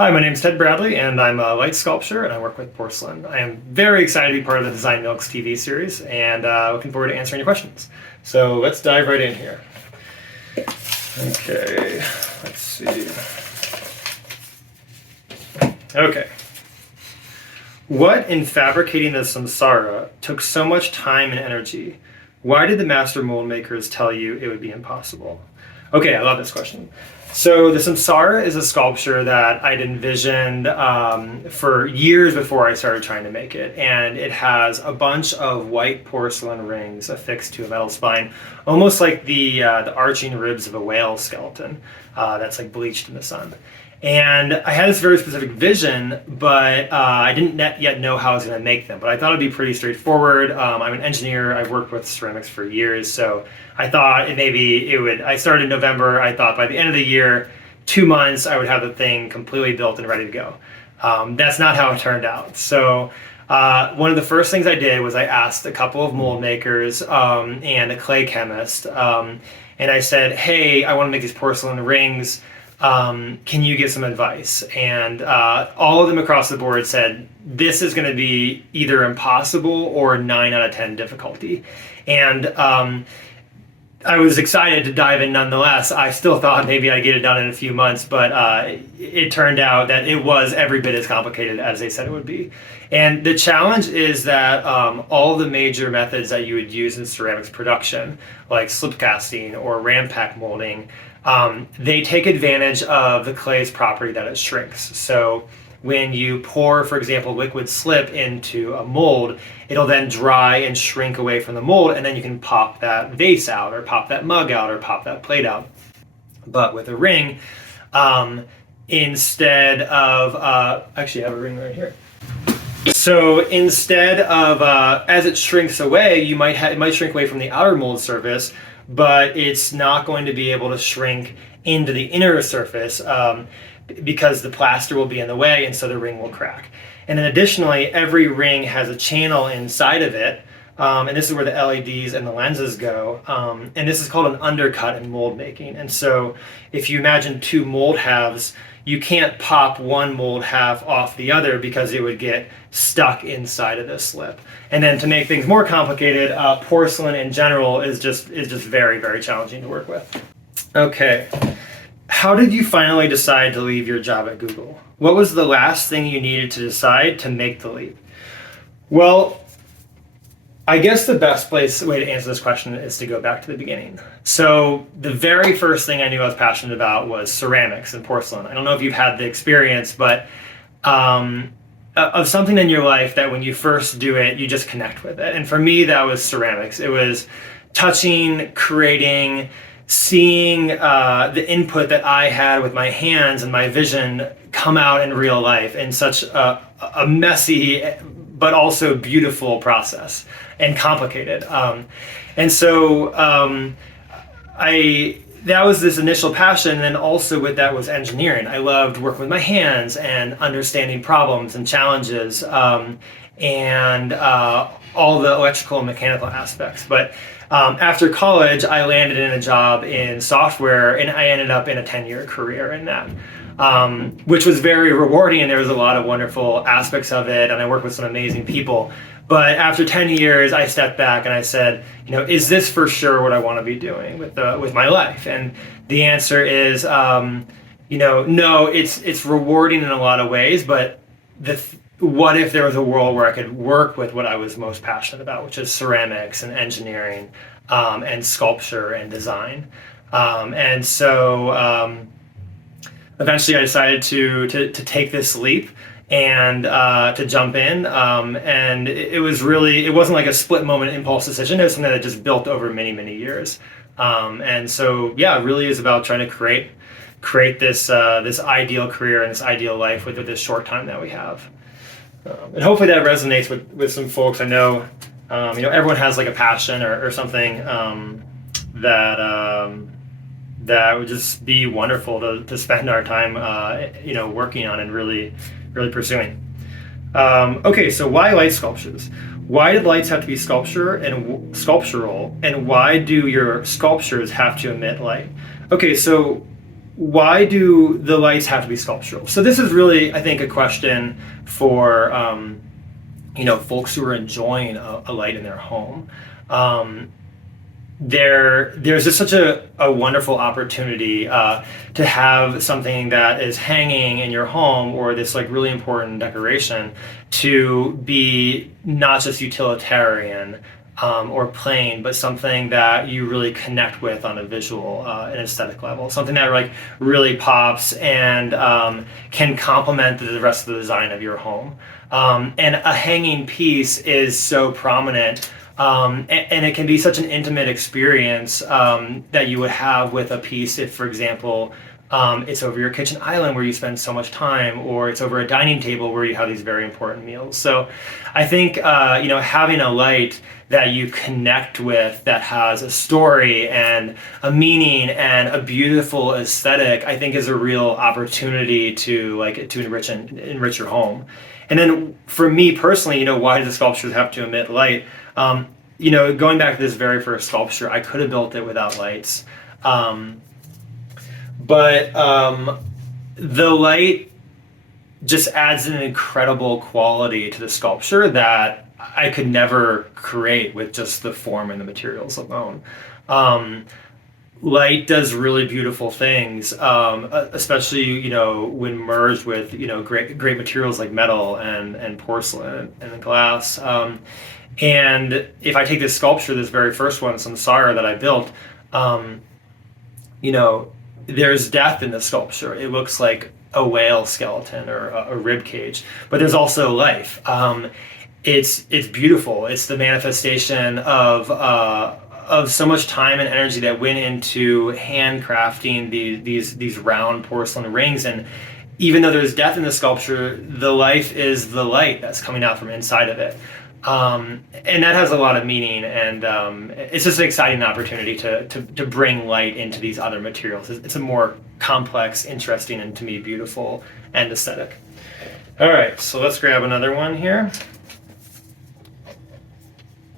Hi, my name is Ted Bradley, and I'm a light sculptor, and I work with porcelain. I am very excited to be part of the Design Milks TV series, and looking forward to answering your questions. So let's dive right in here. Okay, let's see. Okay. What in fabricating the samsara took so much time and energy? Why did the master mold makers tell you it would be impossible? Okay, I love this question. So the samsara is a sculpture that I'd envisioned for years before I started trying to make it. And it has a bunch of white porcelain rings affixed to a metal spine, almost like the arching ribs of a whale skeleton that's like bleached in the sun. And I had this very specific vision, but I didn't yet know how I was going to make them. But I thought it'd be pretty straightforward. I'm an engineer. I've worked with ceramics for years, so I thought it would. I started in November. I thought by the end of the year, 2 months, I would have the thing completely built and ready to go. That's not how it turned out. So one of the first things I did was I asked a couple of mold makers and a clay chemist, and I said, "Hey, I want to make these porcelain rings. Can you give some advice?" And all of them across the board said, this is going to be either impossible or 9 out of 10 difficulty. And I was excited to dive in nonetheless. I still thought maybe I'd get it done in a few months, but it turned out that it was every bit as complicated as they said it would be. And the challenge is that all the major methods that you would use in ceramics production, like slip casting or rampack molding, they take advantage of the clay's property that it shrinks. So when you pour, for example, liquid slip into a mold, it'll then dry and shrink away from the mold, and then you can pop that vase out or pop that mug out or pop that plate out. But with a ring, instead of, actually I have a ring right here. So instead of, as it shrinks away, it might shrink away from the outer mold surface, but it's not going to be able to shrink into the inner surface because the plaster will be in the way, and so the ring will crack. And then additionally, every ring has a channel inside of it, and this is where the LEDs and the lenses go, and this is called an undercut in mold making. And so if you imagine 2 mold halves, you can't pop one mold half off the other because it would get stuck inside of this slip. And then to make things more complicated, porcelain in general is just very, very challenging to work with. Okay, how did you finally decide to leave your job at Google? What was the last thing you needed to decide to make the leap? Well, I guess the best way to answer this question is to go back to the beginning. So the very first thing I knew I was passionate about was ceramics and porcelain. I don't know if you've had the experience, but of something in your life that when you first do it, you just connect with it. And for me, that was ceramics. It was touching, creating, seeing the input that I had with my hands and my vision come out in real life in such a messy but also beautiful process and complicated. And so that was this initial passion, and then also with that was engineering. I loved working with my hands and understanding problems and challenges and all the electrical and mechanical aspects. But after college, I landed in a job in software, and I ended up in a 10-year career in that, which was very rewarding, and there was a lot of wonderful aspects of it, and I worked with some amazing people. But after 10 years, I stepped back and I said, is this for sure what I want to be doing with my life? And the answer is, no, it's rewarding in a lot of ways, but what if there was a world where I could work with what I was most passionate about, which is ceramics and engineering and sculpture and design. And so eventually I decided to take this leap and to jump in, and it wasn't like a split moment impulse decision. It was something that just built over many, many years. And so, yeah, it really is about trying to create this ideal career and this ideal life with this short time that we have. And hopefully that resonates with some folks. I know, everyone has like a passion or something that would just be wonderful to spend our time, working on and really pursuing. Okay, so why light sculptures? Why did lights have to be sculptural, and why do your sculptures have to emit light? Okay, so why do the lights have to be sculptural? So this is really, I think, a question for folks who are enjoying a light in their home. There's just such a wonderful opportunity to have something that is hanging in your home, or this like really important decoration, to be not just utilitarian or plain, but something that you really connect with on a visual and aesthetic level. Something that like really pops and can complement the rest of the design of your home. And a hanging piece is so prominent, and it can be such an intimate experience that you would have with a piece if, for example, it's over your kitchen island where you spend so much time, or it's over a dining table where you have these very important meals. So I think having a light that you connect with, that has a story and a meaning and a beautiful aesthetic, I think is a real opportunity to enrich your home. And then for me personally, why do the sculptures have to emit light? Going back to this very first sculpture, I could have built it without lights. But the light just adds an incredible quality to the sculpture that I could never create with just the form and the materials alone. Light does really beautiful things, especially when merged with great materials like metal and porcelain and glass. And if I take this sculpture, this very first one, Samsara, that I built, there's death in the sculpture. It looks like a whale skeleton or a rib cage, but there's also life. It's beautiful. It's the manifestation of so much time and energy that went into handcrafting these round porcelain rings. And even though there's death in the sculpture, the life is the light that's coming out from inside of it. And that has a lot of meaning, and it's just an exciting opportunity to bring light into these other materials. It's a more complex, interesting, and to me beautiful and aesthetic. All right, so let's grab another one here.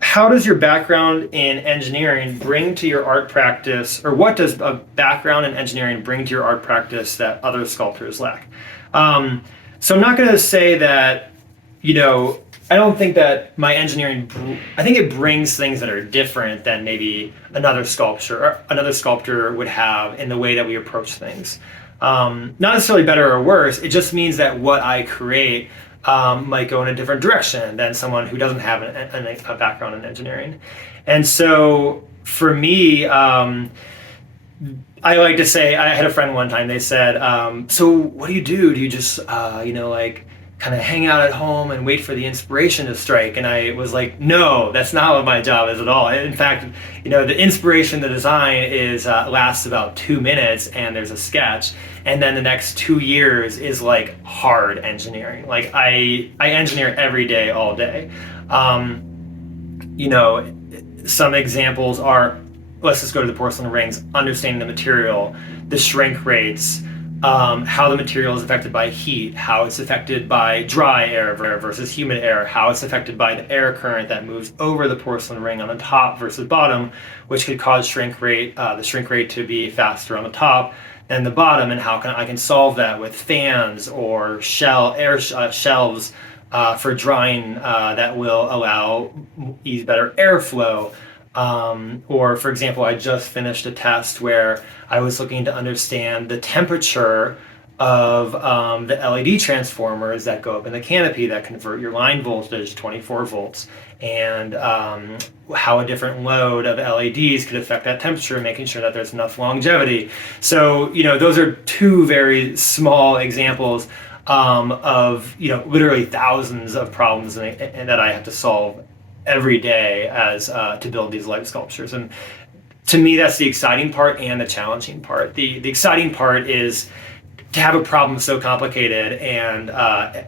How does your background in engineering bring to your art practice, or what does a background in engineering bring to your art practice that other sculptors lack? So I'm not going to say that, I don't think that my engineering, I think it brings things that are different than maybe another sculptor would have in the way that we approach things. Not necessarily better or worse, it just means that what I create might go in a different direction than someone who doesn't have a background in engineering. And so for me, I like to say, I had a friend one time, they said, so what do? Do you just, kind of hang out at home and wait for the inspiration to strike? And I was like, no, that's not what my job is at all. In fact, the inspiration, the design lasts about 2 minutes, and there's a sketch. And then the next 2 years is like hard engineering. Like I engineer every day, all day. Some examples are, let's just go to the porcelain rings, understanding the material, the shrink rates, how the material is affected by heat, how it's affected by dry air versus humid air, how it's affected by the air current that moves over the porcelain ring on the top versus bottom, which could cause the shrink rate to be faster on the top than the bottom, and how I can solve that with fans or shelves for drying that will allow better airflow. Or for example, I just finished a test where I was looking to understand the temperature of the LED transformers that go up in the canopy that convert your line voltage to 24 volts, and how a different load of LEDs could affect that temperature, making sure that there's enough longevity. So, those are two very small examples of, literally thousands of problems and that I have to solve every day as to build these light sculptures. And to me, that's the exciting part and the challenging part. The exciting part is to have a problem so complicated and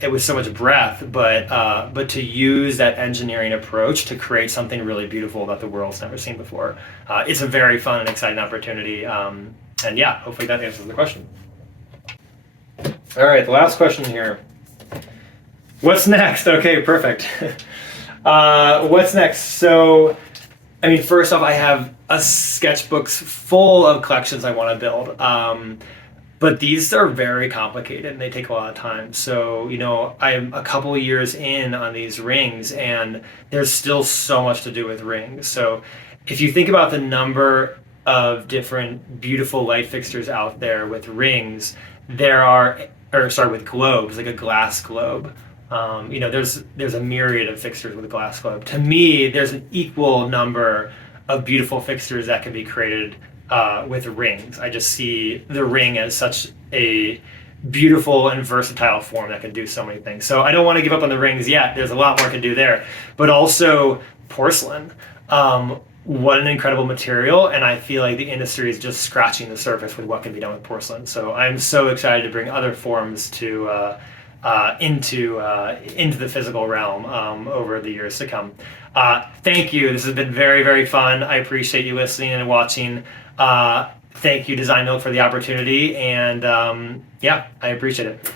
it with so much breadth, but to use that engineering approach to create something really beautiful that the world's never seen before. It's a very fun and exciting opportunity. And yeah, hopefully that answers the question. All right, the last question here. What's next? Okay, perfect. What's next? So, first off, I have a sketchbooks full of collections I want to build. But these are very complicated and they take a lot of time. So, I'm a couple of years in on these rings and there's still so much to do with rings. So, if you think about the number of different beautiful light fixtures out there with rings, with globes, like a glass globe. There's a myriad of fixtures with a glass globe. To me, there's an equal number of beautiful fixtures that can be created with rings. I just see the ring as such a beautiful and versatile form that can do so many things. So I don't want to give up on the rings yet. There's a lot more to do there. But also porcelain. What an incredible material, and I feel like the industry is just scratching the surface with what can be done with porcelain. So I'm so excited to bring other forms into the physical realm over the years to come. Thank you. This has been very, very fun. I appreciate you listening and watching. Thank you, Design Milk, for the opportunity, and I appreciate it.